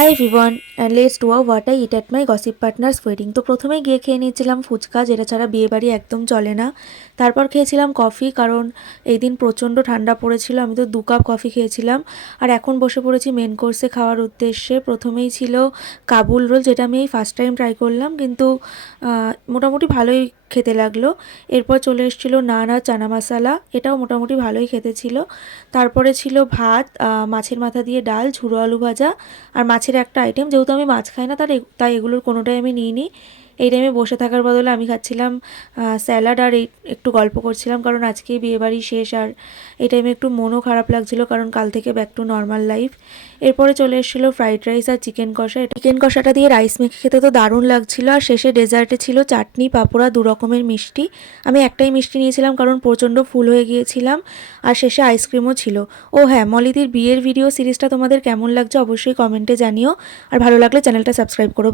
Hi everyone and let's do what I eat at my gossip partners wedding. তো প্রথমে গিয়ে খেয়ে নিয়েছিলাম ফুচকা, যেটা ছাড়া বিয়েবাড়ি একদম চলে না। তারপর খেয়েছিলাম কফি, কারণ এই দিন প্রচণ্ড ঠান্ডা পড়েছিল। আমি তো 2 কাপ কফি খেয়েছিলাম। আর এখন বসে পড়েছি মেন কোর্সে খাওয়ার উদ্দেশ্যে। প্রথমেই ছিল কাবুল রোল, যেটা আমি এই ফার্স্ট টাইম ট্রাই করলাম, কিন্তু মোটামুটি ভালোই খেতে লাগলো। এরপর চলে এসেছিলো নান আর চানা মশালা, এটাও মোটামুটি ভালোই খেতে ছিল। তারপরে ছিল ভাত, মাছের মাথা দিয়ে ডাল, ঝুড়ো আলু ভাজা আর মাছের একটা আইটেম। যেহেতু আমি মাছ খাই না, তাই এগুলোর কোনোটাই আমি নিইনি। এই টাইমে বসে থাকার বদলে আমি খাচ্ছিলাম স্যালাড আর একটু গল্প করছিলাম, কারণ আজকেই বিয়েবাড়ি শেষ। আর এই টাইমে একটু মনও খারাপ লাগছিল, কারণ কাল থেকে ব্যাক টু নর্মাল লাইফ। এরপরে চলে এসেছিলো ফ্রাইড রাইস আর চিকেন কষা। চিকেন কষাটা দিয়ে রাইস মেখে খেতে তো দারুণ লাগছিল। আর শেষে ডেজার্টে ছিল চাটনি, পাঁপড়া, 2 রকমের মিষ্টি। আমি একটাই মিষ্টি নিয়েছিলাম কারণ প্রচণ্ড ফুল হয়ে গিয়েছিলাম। আর শেষে আইসক্রিমও ছিল। ও হ্যাঁ, মলিদির বিয়ের ভিডিও সিরিজটা তোমাদের কেমন লাগছে অবশ্যই কমেন্টে জানিও। আর ভালো লাগলে চ্যানেলটা সাবস্ক্রাইব করো।